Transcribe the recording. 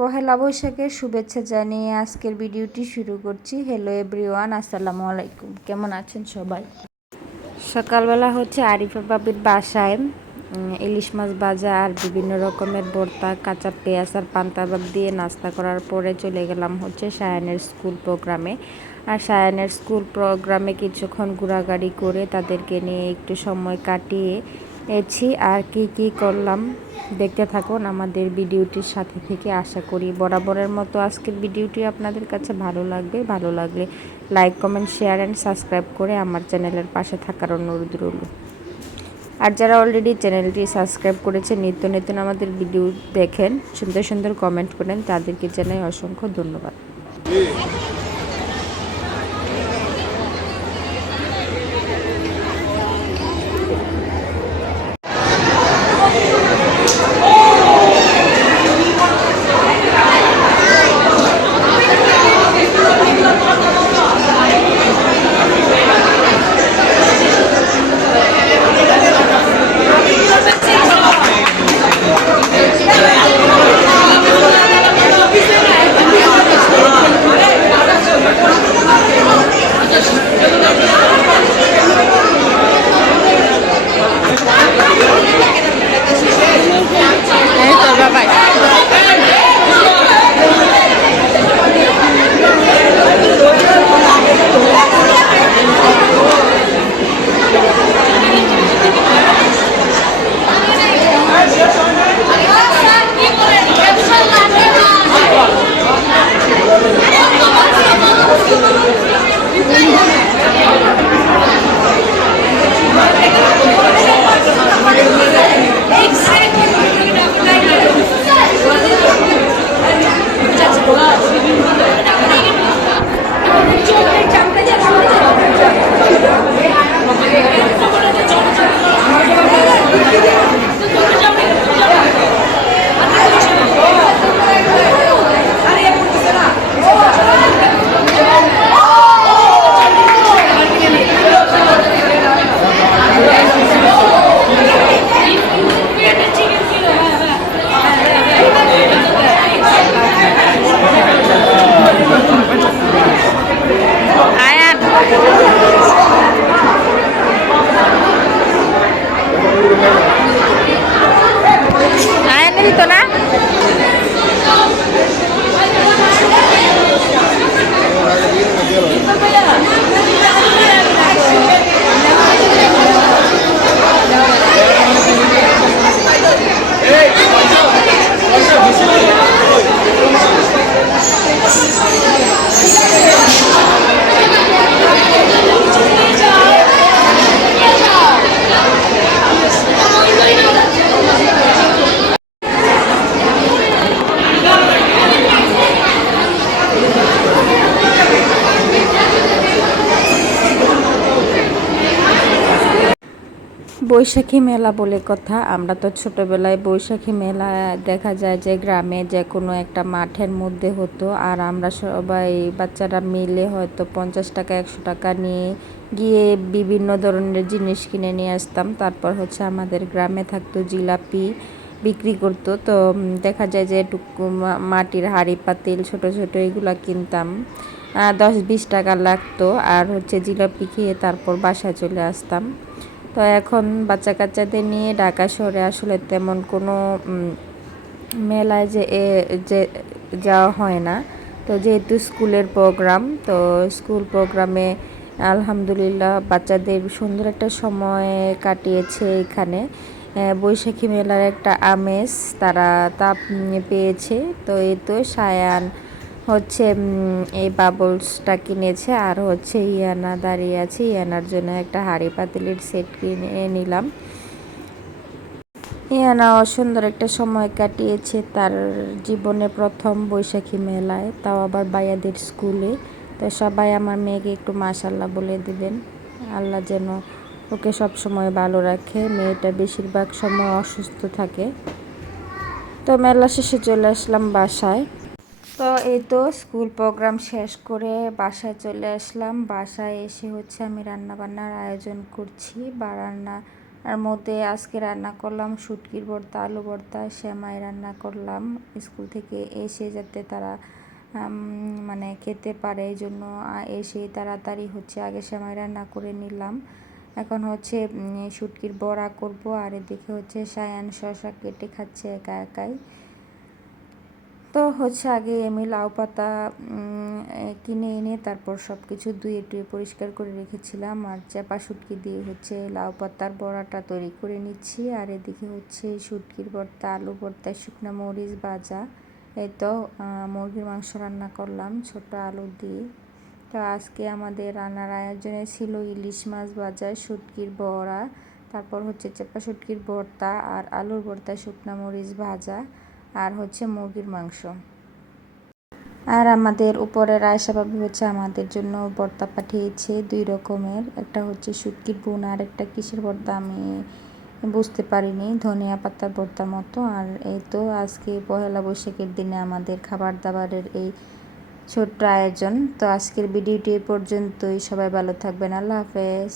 পহেলা বৈশাখের শুভেচ্ছা জানিয়ে আজকের ভিডিওটি শুরু করছি। হ্যালো এভরিওয়ান, আসসালামু আলাইকুম। কেমন আছেন সবাই? সকালবেলা হচ্ছে আরিফা বাবির বাসায় ইলিশ মাছ ভাজা আর বিভিন্ন রকমের ভর্তা, কাঁচা পেঁয়াজ আর পান্তা ভাত দিয়ে নাস্তা করার পরে চলে গেলাম হচ্ছে সায়ানের স্কুল প্রোগ্রামে। আর সায়ানের স্কুল প্রোগ্রামে কিছুক্ষণ ঘোরাঘুরি করে তাদেরকে নিয়ে একটু সময় কাটিয়েছি। আর কি করলাম দেখতে থাকুন আমাদের ভিডিওটির সাথে থেকে। আশা করি বরাবরের মতো আজকের ভিডিওটি আপনাদের কাছে ভালো লাগবে। ভালো লাগলে like, comment, share and subscribe করে আমার চ্যানেলের পাশে থাকার অনুরোধ রইল। আর যারা অলরেডি চ্যানেলটি সাবস্ক্রাইব করেছে, নিত্য নতুন আমাদের ভিডিও দেখেন, সুন্দর সুন্দর কমেন্ট করেন, তাদেরকে জানাই অসংখ্য ধন্যবাদ। তো না বৈশাখী মেলা বলে কথা। আমরা তো ছোটোবেলায় বৈশাখী মেলা দেখা যায় যে গ্রামে যে কোনো একটা মাঠের মধ্যে হতো। আর আমরা সবাই বাচ্চারা মিলে হয়তো 50 টাকা 100 টাকা নিয়ে গিয়ে বিভিন্ন ধরনের জিনিস কিনে নিয়ে আসতাম। তারপর হচ্ছে আমাদের গ্রামে থাকতো জিলাপি বিক্রি করতো। তো দেখা যায় যে টুকু মাটির হাঁড়ি পাতিল ছোট ছোট এগুলো কিনতাম, 10-20 টাকা লাগতো। আর হচ্ছে জিলাপি খেয়ে তারপর বাসায় চলে আসতাম। তো এখন বাচ্চা কাচ্চাদের নিয়ে ঢাকা শহরে আসলে তেমন কোনো মেলায় যে যাওয়া হয় না। তো যেহেতু স্কুলের প্রোগ্রাম, তো স্কুল প্রোগ্রামে আলহামদুলিল্লাহ বাচ্চাদের সুন্দর একটা সময় কাটিয়েছে এখানে। বৈশাখী মেলার একটা আমেজ তারা পেয়েছে। তো এই তো সায়ান হচ্ছে এই বাবলসটা কিনেছে, আর হচ্ছে ইয়ানা দাঁড়িয়ে আছে। ইয়ানার জন্য একটা হাঁড়ি পাতিলের সেট কিনে নিলাম। ইয়ানা সুন্দর একটা সময় কাটিয়েছে তার জীবনে প্রথম বৈশাখী মেলায়, তাও আবার বায়াদের স্কুলে। তো সবাই আমার মেয়েকে একটু মাশাল্লাহ বলে দিবেন। আল্লাহ যেন ওকে সব সময় ভালো রাখে। মেয়েটা বেশিরভাগ সময় অসুস্থ থাকে। তো মেলা শেষে চলে আসলাম বাসায়। তো এই তো স্কুল প্রোগ্রাম শেষ করে বাসায় চলে আসলাম। বাসায় এসে হচ্ছে আমি রান্না বান্নার আয়োজন করছি বা আর মধ্যে আজকে রান্না করলাম শুটকির ভর্তা, আলু ভর্তা, সেমাই রান্না করলাম স্কুল থেকে এসে, যাতে তারা মানে খেতে পারে। এই জন্য এসে তাড়াতাড়ি হচ্ছে আগে সেমাই রান্না করে নিলাম। এখন হচ্ছে শুটকির বড়া করব। আর এদিকে হচ্ছে সায়ান শসা কেটে খাচ্ছে একা একাই। তো হচ্ছে আগে আমি লাউ পাতা কিনে এনে তারপর সব কিছু ধুয়ে টুয়ে পরিষ্কার করে রেখেছিলাম। আর চাপা শুটকি দিয়ে হচ্ছে লাউ পাতার বড়াটা তৈরি করে নিচ্ছি। আর এদিকে হচ্ছে শুটকির ভর্তা, আলু ভর্তা, শুকনো মরিচ ভাজা। এই তো মুরগির মাংস রান্না করলাম ছোট আলু দিয়ে। তো আজকে আমাদের রান্নার আয়োজনে ছিল ইলিশ মাছ ভাজা, শুটকির বড়া, তারপর হচ্ছে চাপা শুটকির ভর্তা আর আলুর ভর্তা, শুকনো মরিচ ভাজা, আর হচ্ছে মুরগির মাংস। আর আমাদের উপরের আয়েশা ভাবি হচ্ছে আমাদের জন্য ভর্তা পাঠিয়েছে 2 রকমের, একটা হচ্ছে শুটকির বোনা আর একটা কিসের ভর্তা আমি বুঝতে পারিনি, ধনিয়া পাতার ভর্তার মতো। আর এই তো আজকে পহেলা বৈশাখের দিনে আমাদের খাবার দাবারের এই ছোট্ট আয়োজন। তো আজকের ভিডিওটি এই পর্যন্তই। সবাই ভালো থাকবেন। আল্লাহ হাফেজ।